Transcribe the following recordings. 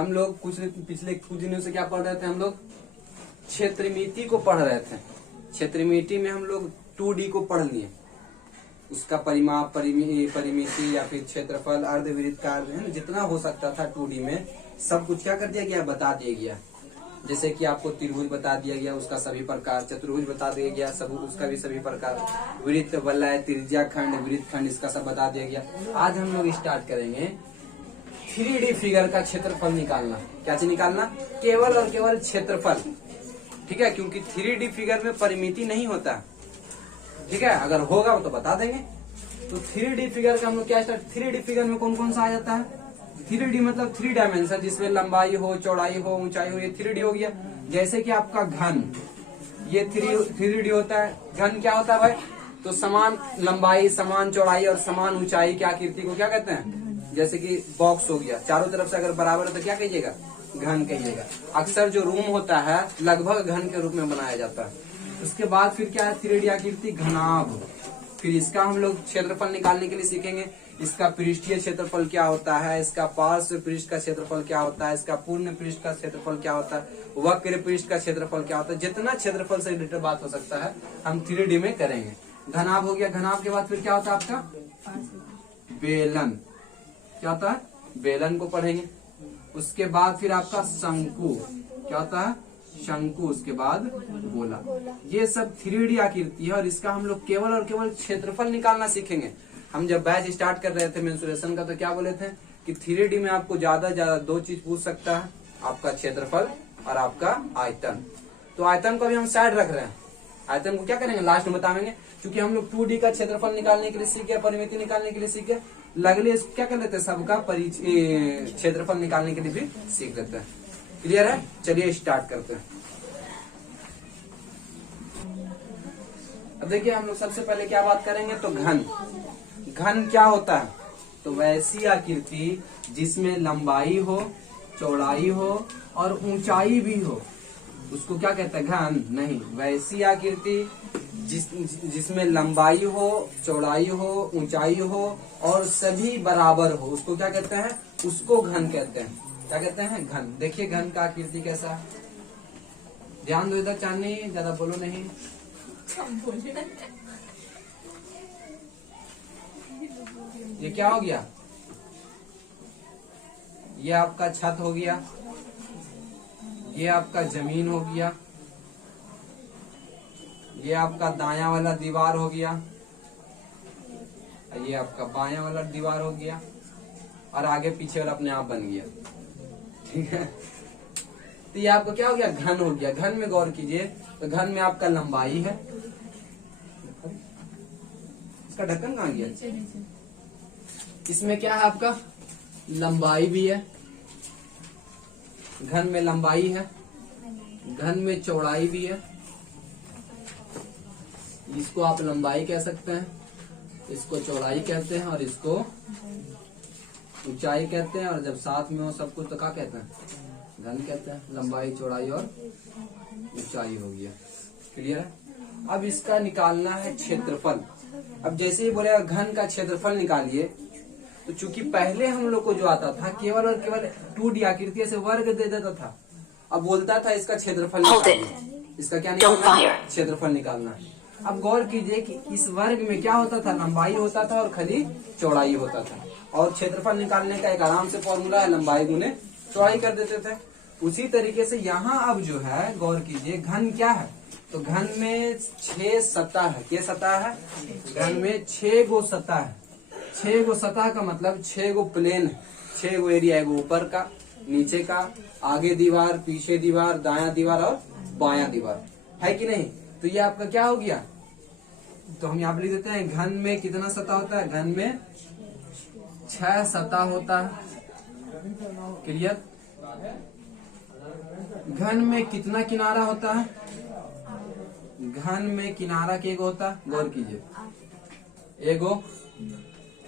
हम लोग पिछले कुछ दिनों से क्या पढ़ रहे थे, हम लोग क्षेत्रमिति को पढ़ रहे थे। क्षेत्रमिति में हम लोग 2D को पढ़ लिए, उसका परिमाप, परिमिति या फिर क्षेत्रफल, अर्धवृत्ताकार है ना, जितना हो सकता था 2D में सब कुछ क्या कर दिया गया, बता दिया गया। जैसे कि आपको त्रिभुज बता दिया गया, उसका सभी प्रकार, चतुर्भुज बता दिया गया, सब उसका भी सभी प्रकार, वृत्त, वलय, त्रिज्या खंड, वृत्त खंड, इसका सब बता दिया गया। आज हम लोग स्टार्ट करेंगे 3D फिगर का क्षेत्रफल निकालना। क्या चीज निकालना, केवल और केवल क्षेत्रफल, ठीक है, क्योंकि 3D फिगर में परिमिति नहीं होता, ठीक है, अगर होगा वो तो बता देंगे। तो 3D फिगर का हम लोग क्या स्टार्ट, 3D फिगर में कौन कौन सा आ जाता है, 3D मतलब 3 डायमेंशन, जिसमें लंबाई हो, चौड़ाई हो, ऊंचाई हो, ये 3D हो गया। जैसे कि आपका घन, ये 3D होता है। घन क्या होता है भाई, तो समान लंबाई, समान चौड़ाई और समान ऊंचाई की आकृति को क्या कहते हैं, जैसे कि बॉक्स हो गया, चारों तरफ से अगर बराबर है तो क्या कहिएगा, घन कहिएगा। अक्सर जो रूम होता है लगभग घन के रूप में बनाया जाता है। उसके बाद फिर क्या है, 3D आकृति घनाभ। फिर इसका हम लोग क्षेत्रफल निकालने के लिए सीखेंगे। इसका पृष्ठीय क्षेत्रफल क्या होता है, इसका पार्श्व पृष्ठ का क्षेत्रफल क्या होता है, इसका पूर्ण पृष्ठ का क्षेत्रफल क्या होता है, वक्र पृष्ठ का क्षेत्रफल क्या होता है, जितना क्षेत्रफल से रिलेटेड बात हो सकता है हम 3D में करेंगे। घनाभ हो गया। घनाभ के बाद फिर क्या होता है आपका, बेलन। क्या होता है, बेलन को पढ़ेंगे। उसके बाद फिर आपका शंकु, क्या होता है, शंकु। उसके बाद गोला। ये सब 3D आकृति है और इसका हम लोग केवल और केवल क्षेत्रफल निकालना सीखेंगे। हम जब बैच स्टार्ट कर रहे थे मेंसुरेशन का तो क्या बोले थे कि 3D में आपको ज्यादा दो चीज पूछ सकता है, आपका क्षेत्रफल और आपका आयतन। तो आयतन को भी हम साइड रख रहे हैं, आयतन को क्या करेंगे लास्ट में बताएंगे, क्योंकि हम लोग 2D का क्षेत्रफल निकालने के लिए सीखे, परिमिति निकालने के लिए सीखे, लगले क्या कर लेते हैं, सबका क्षेत्रफल निकालने के लिए भी सीख लेते हैं। क्लियर है, चलिए स्टार्ट करते हैं। अब देखिए हम लोग सबसे पहले क्या बात करेंगे, तो घन। घन क्या होता है, तो वैसी आकृति जिसमें लंबाई हो, चौड़ाई हो और ऊंचाई भी हो, उसको क्या कहते हैं, घन। नहीं, वैसी आकृति जिसमें लंबाई हो, चौड़ाई हो, ऊंचाई हो और सभी बराबर हो, उसको क्या कहते हैं, उसको घन कहते हैं। क्या कहते हैं, घन। देखिए घन का आकृति कैसा है, ध्यान दो इधर, चांदनी ज्यादा बोलो नहीं। ये क्या हो गया, ये आपका छत हो गया, ये आपका जमीन हो गया, ये आपका दायां वाला दीवार हो गया, ये आपका बायां वाला दीवार हो गया और आगे पीछे वाला अपने आप बन गया, ठीक है। तो ये आपका क्या हो गया, घन हो गया। घन में गौर कीजिए तो घन में आपका लंबाई है, इसका ढक्कन कहाँ गया, इसमें क्या है आपका लंबाई भी है, घन में लंबाई है, घन में चौड़ाई भी है। इसको आप लंबाई कह सकते हैं, इसको चौड़ाई कहते हैं और इसको ऊंचाई कहते हैं। और जब साथ में हो सब कुछ तो क्या कहते हैं, घन कहते हैं। लंबाई, चौड़ाई और ऊंचाई हो गया। क्लियर है। अब इसका निकालना है क्षेत्रफल। अब जैसे ही बोलेगा घन का क्षेत्रफल निकालिए, तो चूंकि पहले हम लोग को जो आता था केवल और केवल 2D आकृति से वर्ग दे देता था, अब बोलता था इसका क्षेत्रफल निकालना। इसका क्या निकालना है, क्षेत्रफल निकालना है। अब गौर कीजिए कि इस वर्ग में क्या होता था, लंबाई होता था और खाली चौड़ाई होता था। और क्षेत्रफल निकालने का एक आराम से फॉर्मूला है, लंबाई गुने चौड़ाई कर देते थे। उसी तरीके से यहाँ अब जो है गौर कीजिए, घन क्या है, तो घन में 6 सतह है। क्या सतह है, घन में 6 गो सतह है। 6 गो सतह का मतलब 6 गो प्लेन है, 6 गो एरिया, एगो ऊपर का, नीचे का, आगे दीवार, पीछे दीवार, दायां दीवार और बायां दीवार, है कि नहीं। तो ये आपका क्या हो गया, तो हम यहाँ पर लिख देते हैं घन में कितना सतह होता है, घन में 6 सतह होता है। क्लियर। घन में कितना किनारा होता है, घन में किनारा के एगो होता है, गौर कीजिए, एगो,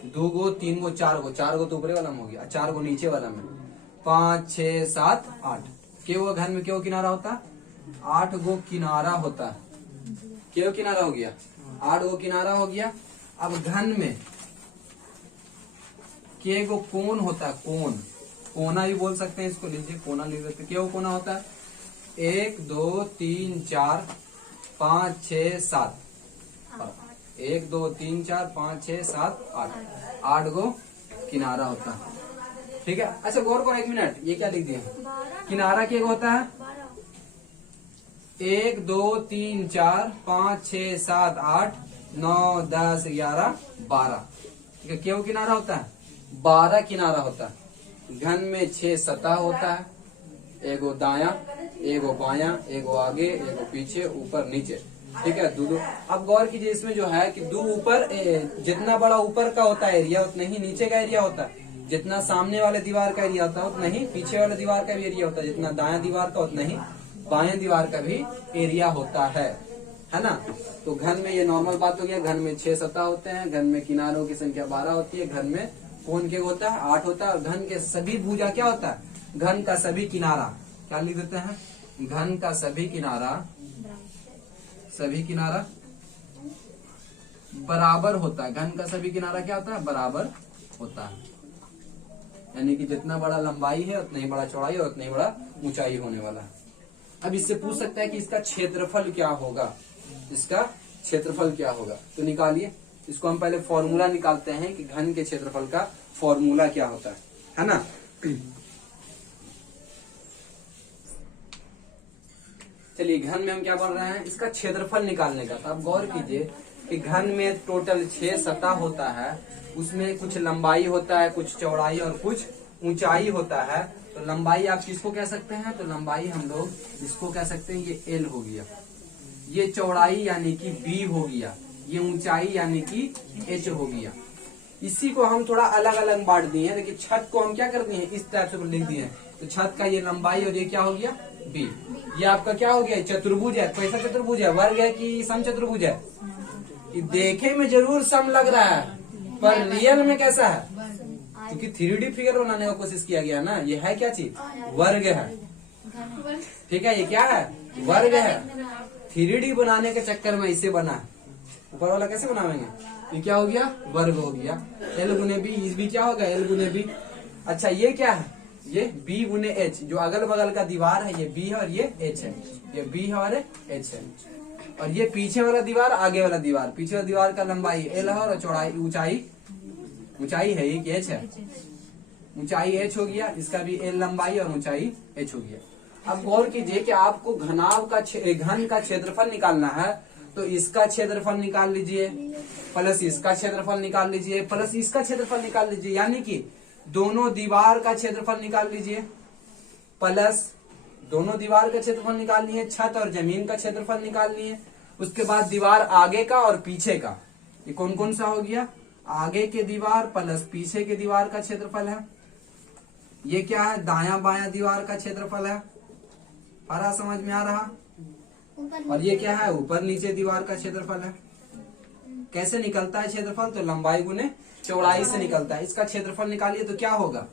2 गो, 3 गो, 4 गो, 4 गो तो ऊपरे वाला में हो गया, 4 गो नीचे वाला में, 5, 6, 7, 8 क्यों घन में क्यों किनारा होता है, 8 गो किनारा होता है। क्यों किनारा हो गया, 8 गो किनारा हो गया। अब घन में के गो कोण होता है, कोण, कोना भी बोल सकते हैं इसको, लीजिए कोना लिख देते। क्या वो कोना होता है? 1 2 3 4 5 6 7। 1 2 3 4 5 6 7 8 8 गो किनारा होता है। ठीक है। अच्छा गौर करो 1 मिनट, ये क्या लिख दिया? किनारा क्या होता है? 1 2 3 4 5 6 7 8 9 10 11 12। ठीक है। क्या किनारा होता है? 12 किनारा होता है। घन में 6 सतह होता है, एगो दाया, एगो बाया, एगो आगे, एगो पीछे, ऊपर नीचे। ठीक है। दो अब गौर कीजिए इसमें जो है कि दो ऊपर, जितना बड़ा ऊपर का होता है एरिया उतना ही नीचे का एरिया होता है। जितना सामने वाले दीवार का एरिया होता है उतना ही पीछे वाले दीवार का भी एरिया होता है। जितना दाया दीवार का उतना ही बाएं दीवार का भी एरिया होता है ना। तो घन में ये नॉर्मल बात हो गया। घन में 6 सतह होते हैं, घन में किनारों की संख्या 12 होती है, घन में कोण क्या होता है? 8 होता है। और घन के सभी भुजा क्या होता है? घन का सभी किनारा क्या लिख देते हैं? घन का सभी किनारा बराबर होता है। घन का सभी किनारा क्या होता है? बराबर होता है। यानी कि जितना बड़ा लंबाई है उतना ही बड़ा चौड़ाई और उतना ही बड़ा ऊंचाई होने वाला है। अब इससे पूछ सकता है कि इसका क्षेत्रफल क्या होगा, इसका क्षेत्रफल क्या होगा। तो निकालिए इसको। हम पहले फॉर्मूला निकालते हैं कि घन के क्षेत्रफल का फॉर्मूला क्या होता है ना। चलिए घन में हम क्या बोल रहे हैं? इसका क्षेत्रफल निकालने का। तो आप गौर कीजिए कि घन में टोटल 6 सतह होता है, उसमें कुछ लंबाई होता है, कुछ चौड़ाई और कुछ ऊंचाई होता है। तो लंबाई आप किसको कह सकते हैं? तो लंबाई हम लोग इसको कह सकते हैं, ये L हो गया, ये चौड़ाई यानी कि B हो गया, ये ऊंचाई यानी कि H हो गया। इसी को हम थोड़ा अलग अलग बांट दिए हैं। देखिए छत को हम क्या कर दिए हैं? इस टाइप से लिख दिए हैं। तो छत का ये लंबाई और ये क्या हो गया? B। ये आपका क्या हो गया? चतुर्भुज है। कैसा चतुर्भुज है? वर्ग है कि सम चतुर्भुज है? देखे में जरूर सम लग रहा है पर रियल में कैसा है? क्योंकि 3D फिगर बनाने का कोशिश किया गया ना। ये है क्या चीज? वर्ग है। ठीक है। ये क्या है? वर्ग है। 3D बनाने के चक्कर में इसे बना। ऊपर वाला कैसे बनाएंगे? ये क्या हो गया? वर्ग हो गया। L गुने B, इस भी क्या होगा? L गुने B। अच्छा ये क्या है? ये B गुने H। जो अगल बगल का दीवार है ये B है और ये H है। ये B है और H है। और ये पीछे वाला दीवार, आगे वाला दीवार। पीछे वाला दीवार का लंबाई L है और चौड़ाई ऊंचाई है, ये H है। ऊंचाई H हो गया, इसका भी L लंबाई और ऊंचाई H हो गया। अब गौर कीजिए कि आपको घन का क्षेत्रफल निकालना है। तो इसका क्षेत्रफल निकाल लीजिए प्लस इसका क्षेत्रफल निकाल लीजिए प्लस इसका क्षेत्रफल निकाल लीजिए, यानी कि दोनों दीवार का क्षेत्रफल निकाल लीजिए प्लस दोनों दीवार का क्षेत्रफल निकालनी है, छत और जमीन का क्षेत्रफल निकालनी है। उसके बाद दीवार आगे का और पीछे का, ये कौन कौन सा हो गया? आगे के दीवार प्लस पीछे के दीवार का क्षेत्रफल है। ये क्या है? दाया बाया दीवार का क्षेत्रफल है। सारा समझ में आ रहा? और ये क्या है? ऊपर नीचे दीवार का क्षेत्रफल है। कैसे निकलता है क्षेत्रफल? तो लंबाई गुने चौड़ाई से निकलता है। इसका क्षेत्रफल निकालिए तो क्या होगा?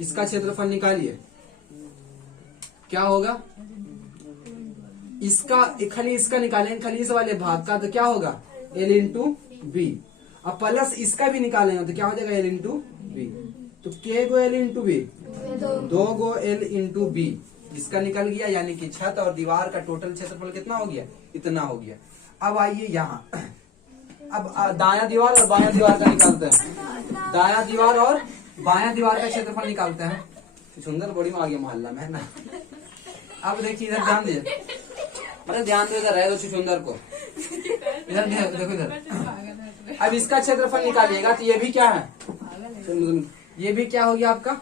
इसका क्षेत्रफल निकालिए, क्या होगा? इसका खाली इसका निकालेंगे, खाली इस वाले भाग का, तो क्या होगा? L into B. अब प्लस इसका भी निकालेंगे तो क्या हो जाएगा? L into B. तो के गो L इंटू बी? 2 गो L इंटू बी। इसका निकल गया, यानी कि छत और दीवार का टोटल क्षेत्रफल कितना हो गया? इतना हो गया। अब आइए यहाँ, अब दाया दीवार और बाया दीवार का निकालते हैं। दाया दीवार और बाया दीवार का क्षेत्रफल निकालते हैं। सुंदर बड़ी में आ गया मोहल्ला में, है ना। अब देखिए इधर ध्यान दीजिए, मतलब ध्यान दो इधर रहे दो सुंदर को। इधर देखो इधर। अब इसका क्षेत्रफल निकालिएगा तो ये भी क्या है? ये भी क्या हो गया आपका?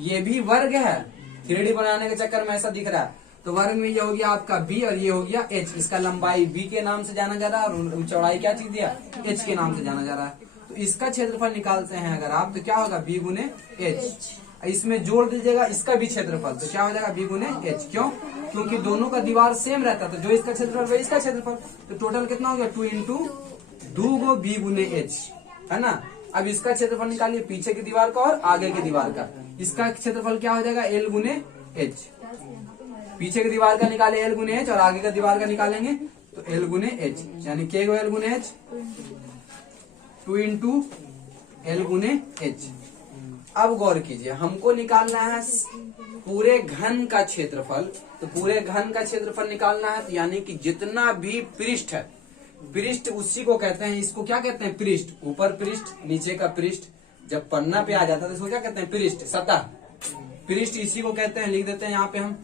ये भी वर्ग है। 3D बनाने के चक्कर में ऐसा दिख रहा है। तो वर्ग में ये हो गया आपका B और ये हो गया H। इसका लंबाई B के नाम से जाना जा रहा है और चौड़ाई क्या चीज दिया? H के नाम से जाना जा रहा है। तो इसका क्षेत्रफल निकालते हैं अगर आप, तो क्या होगा? B गुने H। इसमें जोड़ दीजिएगा इसका भी क्षेत्रफल, तो क्या हो जाएगा? B गुने H। क्यों? क्योंकि दोनों का दीवार सेम रहता है, तो जो इसका क्षेत्रफल वही इसका क्षेत्रफल। तो टोटल कितना हो गया? 2 इंटू 2 गो B गुने H, है ना। अब इसका क्षेत्रफल निकालिए पीछे की दीवार का और आगे की दीवार का। इसका क्षेत्रफल क्या हो जाएगा? L गुने H। पीछे की दीवार का निकाले L गुने H और आगे का दीवार का निकालेंगे तो L गुने H, यानी के गो L गुने H, 2 इंटू L गुने H। अब गौर कीजिए, हमको निकालना है पूरे घन का क्षेत्रफल। तो पूरे घन का क्षेत्रफल निकालना है, तो यानी कि जितना भी पृष्ठ है, पृष्ठ उसी को कहते हैं, इसको क्या कहते हैं, पृष्ठ। ऊपर पृष्ठ, नीचे का पृष्ठ, जब पन्ना पे आ जाता है तो इसको क्या कहते हैं, पृष्ठ, सतह। पृष्ठ इसी को कहते हैं, लिख देते हैं यहाँ पे हम।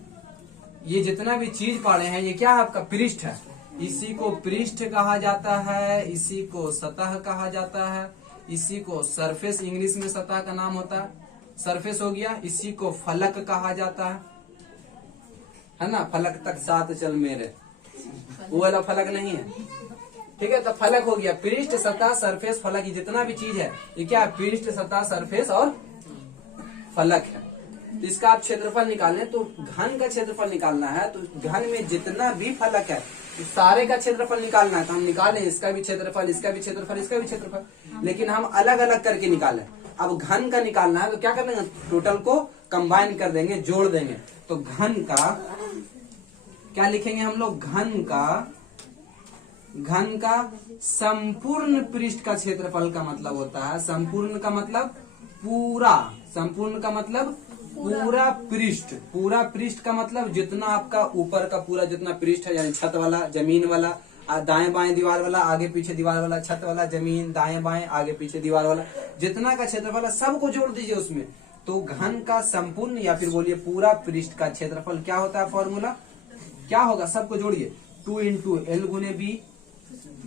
ये जितना भी चीज पढ़े हैं ये क्या है, आपका पृष्ठ है। इसी को पृष्ठ कहा जाता है, इसी को सतह कहा जाता है, इसी को सरफेस, इंग्लिश में सतह का नाम होता है, सरफेस हो गया। इसी को फलक कहा जाता है ना। फलक तक साथ चल मेरे, वो वाला फलक नहीं है, ठीक है। तो फलक हो गया, पृष्ठ, सतह, सरफेस, फलक। ये जितना भी चीज है ये क्या है, पृष्ठ, सतह, सरफेस और फलक है। तो इसका आप क्षेत्रफल निकालें, तो घन का क्षेत्रफल निकालना है, तो घन में जितना भी फलक है तो सारे का क्षेत्रफल निकालना है। तो हम निकालें इसका भी क्षेत्रफल, इसका भी क्षेत्रफल, इसका भी क्षेत्रफल, लेकिन हम अलग अलग करके निकालें। अब घन का निकालना है तो क्या कर देंगे, टोटल को कंबाइन कर देंगे, जोड़ देंगे। तो घन का क्या लिखेंगे हम लोग, घन का संपूर्ण पृष्ठ का क्षेत्रफल का मतलब होता है, संपूर्ण का मतलब पूरा, संपूर्ण का मतलब पूरा पृष्ठ, पूरा पृष्ठ का मतलब जितना आपका ऊपर का पूरा जितना पृष्ठ है, यानी छत वाला, जमीन वाला, दाएं बाएं दीवार वाला, आगे पीछे दीवार वाला, छत वाला, जमीन, दाएं बाएं, आगे पीछे दीवार वाला, जितना का क्षेत्रफल है सबको जोड़ दीजिए उसमें। तो घन का संपूर्ण या फिर बोलिए पूरा पृष्ठ का क्षेत्रफल क्या होता है, फॉर्मूला क्या होगा, सबको जोड़िए, 2 इंटू एल गुने बी।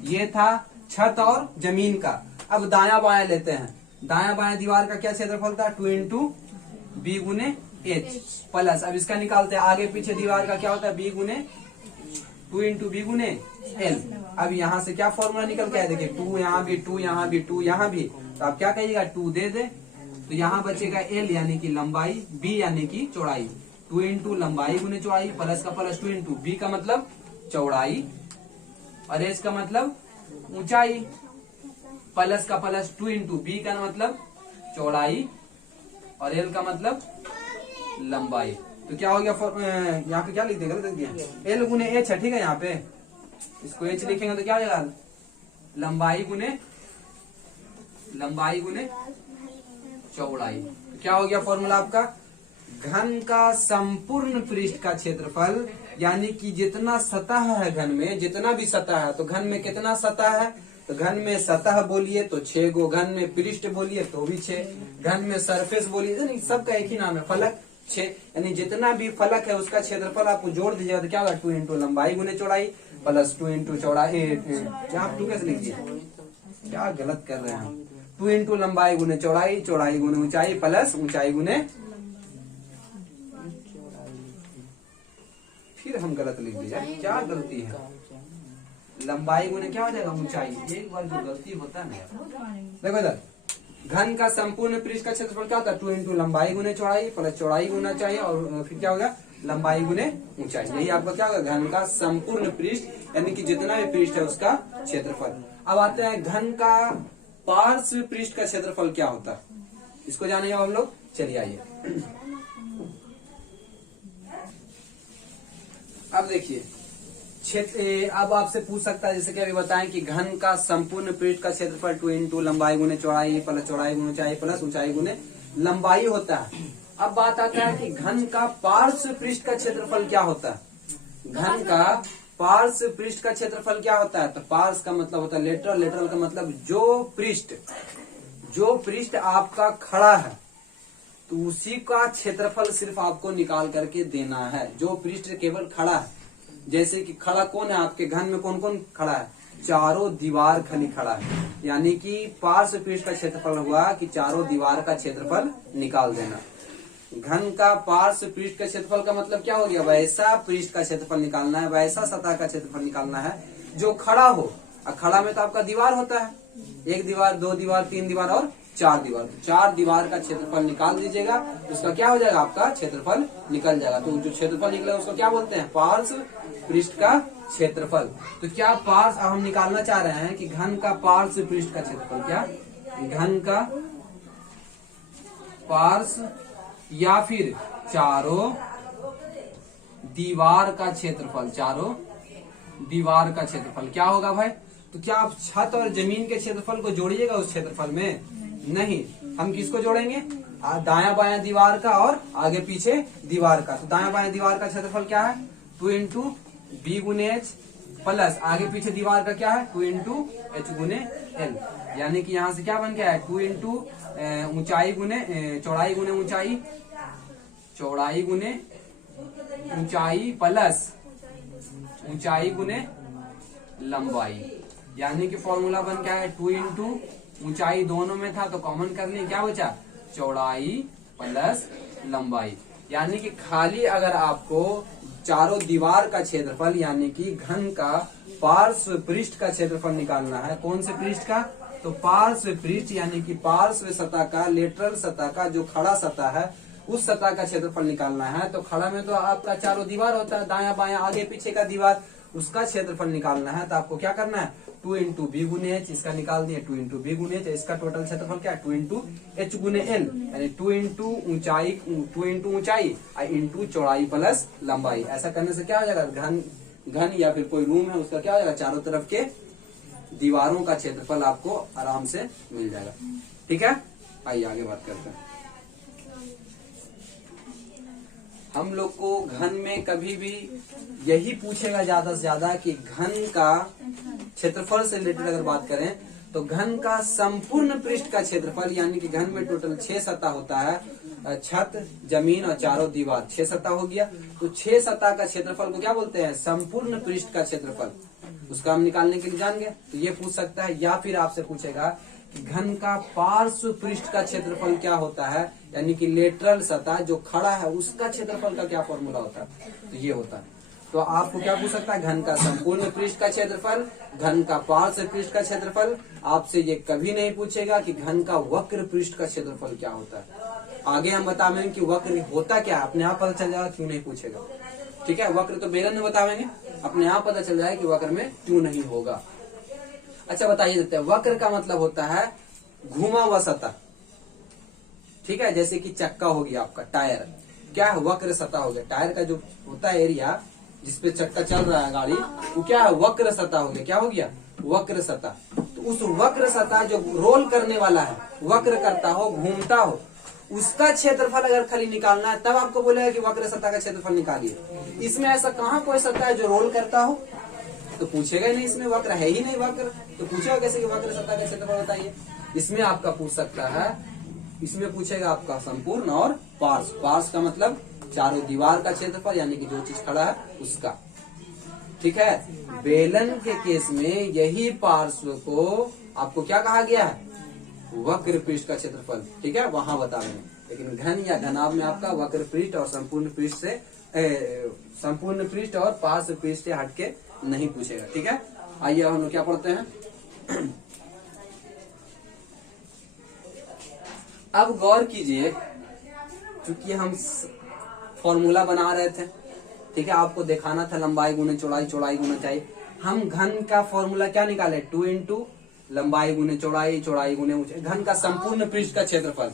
ये था छत और जमीन का। अब दाया बाया लेते हैं, दाया बाया दीवार का क्या क्षेत्रफल था, 2 इंटू बी गुने एच प्लस, अब इसका निकालते हैं आगे पीछे दीवार का क्या होता है, बी गुने 2 इंटू बी गुने एल। अब यहाँ से क्या फॉर्मूला निकल के आया, देखिए 2 यहाँ भी, 2 यहाँ भी, 2 यहाँ भी, तो आप क्या कहिएगा, 2 दे दे, तो यहाँ बचेगा एल यानी कि लंबाई, बी यानी कि चौड़ाई। 2 इंटू लंबाई गुने चौड़ाई, प्लस का प्लस 2 इंटू बी का मतलब चौड़ाई और एच का मतलब ऊंचाई, प्लस का प्लस 2 इंटू बी का मतलब चौड़ाई और एल का मतलब लंबाई। तो क्या हो गया, यहाँ पे क्या लिख देंगे, एल गुने एच है, ठीक है। यहाँ पे इसको एच लिखेंगे तो क्या हो जाएगा, लंबाई गुने चौड़ाई। तो क्या हो गया फॉर्मूला आपका, घन का संपूर्ण पृष्ठ का क्षेत्रफल, यानी कि जितना सतह है घन में, जितना भी सतह है, तो घन में कितना सतह है, तो घन में सतह बोलिए तो 6 गो, घन में पृष्ठ बोलिए तो भी 6, घन में सरफेस बोलिए, सबका एक ही नाम है, फलक 6, यानी जितना भी फलक है उसका क्षेत्रफल आपको जोड़ दीजिएगा तो क्या होगा, 2 इंटू लंबाई गुने चौड़ाई प्लस 2 इंटू चौड़ाई, क्या आप 2 कैसे लिखिए, क्या गलत कर रहे हैं, 2 इंटू लंबाई गुने चौड़ाई, चौड़ाई गुने ऊंचाई प्लस ऊंचाई गुने, फिर हम गलत लिख दिया, क्या गलती है, लंबाई गुने क्या हो जाएगा, ऊंचाई। एक बार जो गलती होता है ना, देखो इधर, घन का संपूर्ण पृष्ठ का क्षेत्रफल क्या होता है, 2 इंटू लंबाई गुने चौड़ाई प्लस चौड़ाई गुना चाहिए और फिर क्या होगा, लंबाई गुने ऊंचाई। यही आपका क्या होगा, घन का संपूर्ण पृष्ठ, यानी कि जितना भी पृष्ठ है उसका क्षेत्रफल। अब आते हैं घन का पार्श्व पृष्ठ का क्षेत्रफल क्या होता है, इसको जानेंगे हम लोग। चलिए आइए, अब देखिए क्षेत्र, अब आपसे पूछ सकता है, जैसे कि अभी बताएं कि घन का संपूर्ण पृष्ठ का क्षेत्रफल 2 इंटू लंबाई गुने चौड़ाई प्लस चौड़ाई गुने ऊंचाई प्लस ऊंचाई गुने लंबाई होता है। अब बात आता है कि घन का पार्श्व पृष्ठ का क्षेत्रफल क्या होता है। घन का पार्श्व पृष्ठ का क्षेत्रफल क्या होता है, तो पार्श्व का मतलब होता है लेटरल, लेटरल का मतलब जो पृष्ठ आपका खड़ा है तो उसी का क्षेत्रफल सिर्फ आपको निकाल करके देना है। जो पृष्ठ केवल खड़ा है, जैसे कि खड़ा कौन है आपके घन में, कौन कौन खड़ा है, चारों दीवार खाली खड़ा है, यानी कि पार्श्व पृष्ठ का क्षेत्रफल हुआ कि चारों दीवार का क्षेत्रफल निकाल देना। घन का पार्श्व पृष्ठ का क्षेत्रफल का मतलब क्या हो गया, वैसा पृष्ठ का क्षेत्रफल निकालना है, वैसा सतह का क्षेत्रफल निकालना है जो खड़ा हो। और खड़ा में तो आपका दीवार होता है, 1 दीवार, 2 दीवार, 3 दीवार और 4 दीवार, 4 दीवार का क्षेत्रफल निकाल दीजिएगा, उसका क्या हो जाएगा, आपका क्षेत्रफल निकल जाएगा। तो जो क्षेत्रफल निकलेगा उसको क्या बोलते हैं, पार्श्व पृष्ठ का क्षेत्रफल। तो क्या पार्श्व, अब हम निकालना चाह रहे हैं कि घन का पार्श्व पृष्ठ का क्षेत्रफल, क्या घन का पार्श्व या फिर चारों दीवार का क्षेत्रफल, चारों दीवार का क्षेत्रफल क्या होगा भाई। तो क्या आप छत और जमीन के क्षेत्रफल को जोड़िएगा उस क्षेत्रफल में, नहीं, हम किसको जोड़ेंगे, दायां बायां दीवार का और आगे पीछे दीवार का। तो दायां बायां दीवार का क्षेत्रफल क्या है, 2 इंटू बी गुने एच, प्लस आगे पीछे दीवार का क्या है, 2 इंटू एच गुने एल। यानी कि यहाँ से क्या बन गया है, 2 इंटू ऊंचाई गुने चौड़ाई गुने ऊंचाई, चौड़ाई गुने ऊंचाई प्लस ऊंचाई गुने लंबाई। यानी कि फॉर्मूला बन गया है 2 इंटू ऊंचाई दोनों में था तो कॉमन कर लिए, क्या बचा, चौड़ाई प्लस लंबाई। यानी कि खाली अगर आपको चारों दीवार का क्षेत्रफल यानी कि घन का पार्श्व पृष्ठ का क्षेत्रफल निकालना है, कौन से पृष्ठ का, तो पार्श्व पृष्ठ यानी कि पार्श्व सतह का, लेटरल सतह का, जो खड़ा सतह है उस सतह का क्षेत्रफल निकालना है। तो खड़ा में तो आपका चारों दीवार होता है, दायां बायां आगे पीछे का दीवार, उसका क्षेत्रफल निकालना है। तो आपको क्या करना है, 2 इंटू बी गुने एच, इसका निकाल दिए 2 इंटू बी गुने एच, इसका टोटल क्षेत्रफल क्या है 2 इंटू एच गुने एल, यानी 2 इंटू ऊंचाई इंटू चौड़ाई प्लस लंबाई। ऐसा करने से क्या हो जाएगा, घन या फिर कोई रूम है उसका क्या हो जाएगा, चारों तरफ के दीवारों का क्षेत्रफल आपको आराम से मिल जाएगा। ठीक है, आइए आगे बात करते हैं। हम लोग को घन में कभी भी यही पूछेगा ज्यादा से ज्यादा कि घन का क्षेत्रफल से रिलेटेड अगर बात करें तो घन का संपूर्ण पृष्ठ का क्षेत्रफल, यानी कि घन में टोटल 6 सतह होता है, छत, जमीन और चारों दीवार, 6 सतह हो गया। तो 6 सतह का क्षेत्रफल को क्या बोलते हैं, संपूर्ण पृष्ठ का क्षेत्रफल। उसका हम निकालने के लिए जान गए, तो ये पूछ सकता है। या फिर आपसे पूछेगा कि घन का पार्श्व पृष्ठ का क्षेत्रफल क्या होता है, यानी कि लेटरल सतह जो खड़ा है उसका क्षेत्रफल का क्या फॉर्मूला होता है, तो ये होता है। तो आपको क्या पूछ सकता है, घन का संपूर्ण पृष्ठ का क्षेत्रफल, घन का पार्श्व पृष्ठ का क्षेत्रफल। आपसे ये कभी नहीं पूछेगा कि घन का वक्र पृष्ठ का क्षेत्रफल क्या होता है। आगे हम बताएंगे कि वक्र होता क्या है, अपने आप पता चल जाएगा, क्यों नहीं पूछेगा। ठीक है, वक्र तो बेलन में बताएंगे, अपने आप पता चल जाएगा कि वक्र में क्यों नहीं होगा। अच्छा बताइए देते हैं, वक्र का मतलब होता है घुमा हुआ सतह। ठीक है, जैसे कि चक्का हो गया आपका, टायर क्या है, वक्र सतह हो गया। टायर का जो होता है एरिया जिसपे चक्का चल रहा है गाड़ी, वो क्या है, वक्र सतह हो गया। क्या हो गया, वक्र सतह। तो उस वक्र सतह जो रोल करने वाला है, वक्र करता हो, घूमता हो, उसका क्षेत्रफल अगर खाली निकालना है तब आपको बोलेगा कि वक्र सतह का क्षेत्रफल निकालिए। इसमें ऐसा कहाँ कोई सतह है जो रोल करता हो, तो पूछेगा ही नहीं, इसमें वक्र है ही नहीं वक्र, तो पूछेगा कैसे कि वक्र सतह का क्षेत्रफल बताइए। इसमें आपका पूछ सकता है, इसमें पूछेगा आपका संपूर्ण और पार्श्व। पार्श्व का मतलब चारों दीवार का क्षेत्रफल, यानी कि जो चीज खड़ा है उसका। ठीक है, बेलन के केस में यही पार्श्व को आपको क्या कहा गया है, वक्र पृष्ठ का क्षेत्रफल। ठीक है, वहां बता रहे हैं। लेकिन घन या घनाभ में आपका वक्र पृष्ठ और संपूर्ण पृष्ठ से संपूर्ण पृष्ठ और पार्श्व पृष्ठ से हटके नहीं पूछेगा। ठीक है, आइए हम लोग क्या पढ़ते हैं। अब गौर कीजिए, क्योंकि हम फॉर्मूला बना रहे थे, ठीक है, आपको दिखाना था लंबाई गुने चौड़ाई, चौड़ाई गुना चाहिए। हम घन का फॉर्मूला क्या निकाले, 2 इंटू लंबाई गुने चौड़ाई, चौड़ाई गुने ऊंचाई, घन का संपूर्ण पृष्ठ का क्षेत्रफल।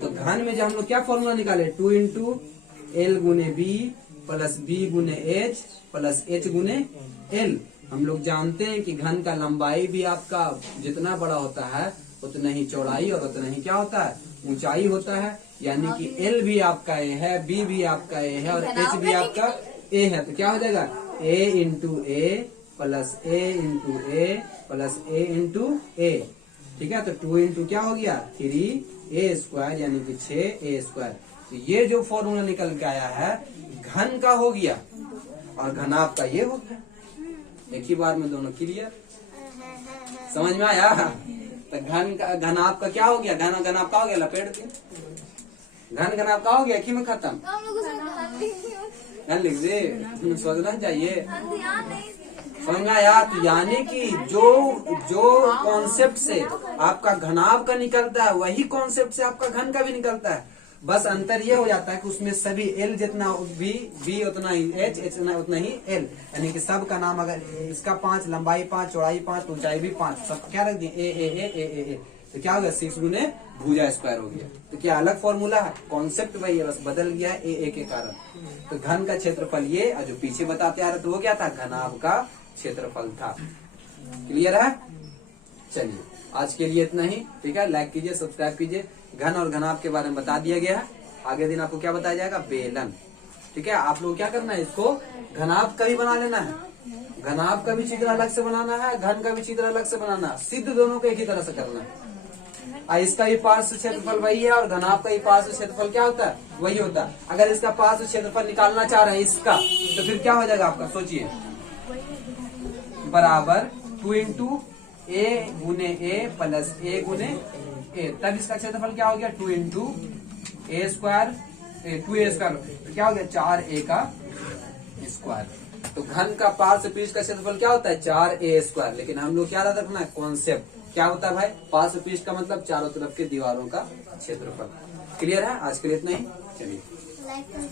तो घन में जो हम लोग क्या फॉर्मूला निकाले, 2 इंटू एल गुने बी प्लस बी गुने एच प्लस एच गुने एल। हम लोग जानते हैं कि घन का लंबाई भी आपका जितना बड़ा होता है उतना ही चौड़ाई और उतना ही क्या होता है, ऊंचाई होता है। यानी कि एल भी आपका ए है, बी भी आपका ए है और एच भी आपका ए है। तो क्या हो जाएगा, ए इंटू ए प्लस ए इंटू ए प्लस ए इंटू ए। ठीक है, तो 2 इंटू क्या हो गया, 3a स्क्वायर, यानी कि 6a स्क्वायर। तो ये जो फॉर्मूला निकल के आया है घन का हो गया और घनाभ का ये हो गया। एक ही बार में दोनों क्लियर, समझ में आया। तो घन का घनाभ का क्या हो गया, घन घनाभ का हो गया, लपेट दिया, घन घनाभ का हो गया, एक ही में खत्म। घन लिख दे, सोचना चाहिए, समझ में आया। तो यानी कि जो कॉन्सेप्ट से आपका घनाभ का निकलता है वही कॉन्सेप्ट से आपका घन का भी निकलता है। बस अंतर ये हो जाता है कि उसमें सभी एल जितना बी उतना ही एच उतना ही एल, यानी कि सब का नाम, अगर इसका 5, लंबाई 5, चौड़ाई 5, ऊंचाई भी 5, सब क्या रख दिए ए ए ए ए ए ए। तो क्या हो गया, 6 गुने भुजा स्क्वायर हो गया। तो क्या अलग फॉर्मूला है, कॉन्सेप्ट वही है, बस बदल गया है ए के कारण। तो घन का क्षेत्रफल ये, और जो पीछे बताते आ रहे तो वो क्या था, घनाभ का क्षेत्रफल था। क्लियर है। चलिए आज के लिए इतना ही। ठीक है, लाइक कीजिए, सब्सक्राइब कीजिए। घन और घनाभ के बारे में बता दिया गया है। आगे दिन आपको क्या बताया जाएगा, बेलन। ठीक है, आप लोग क्या करना है, इसको घनाभ का भी बना लेना है, घनाभ का भी चित्र अलग से बनाना है, घन का भी चित्र अलग से बनाना है, सिद्ध दोनों को एक ही तरह से करना है। इसका भी पार्श्व क्षेत्रफल वही है और घनाभ का भी पार्श्व क्षेत्रफल क्या होता है, वही होता है। अगर इसका पार्श्व क्षेत्रफल निकालना चाह रहे हैं इसका, तो फिर क्या हो जाएगा आपका, सोचिए, बराबर 2 इंटू ए गुने ए प्लस ए गुने ए, तब इसका क्षेत्रफल क्या हो गया, 2 इंटू ए स्क्वायर 2a स्क्वायर, क्या हो गया 4a का स्क्वायर। तो घन का पार्श्व पृष्ठ का क्षेत्रफल क्या होता है, 4a स्क्वायर। लेकिन हम लोग क्या याद रखना है, कॉन्सेप्ट क्या होता है भाई, पार्श्व पृष्ठ का मतलब चारों तरफ के दीवारों का क्षेत्रफल। क्लियर है, आज के लिए इतना ही, चलिए। लाइक करें,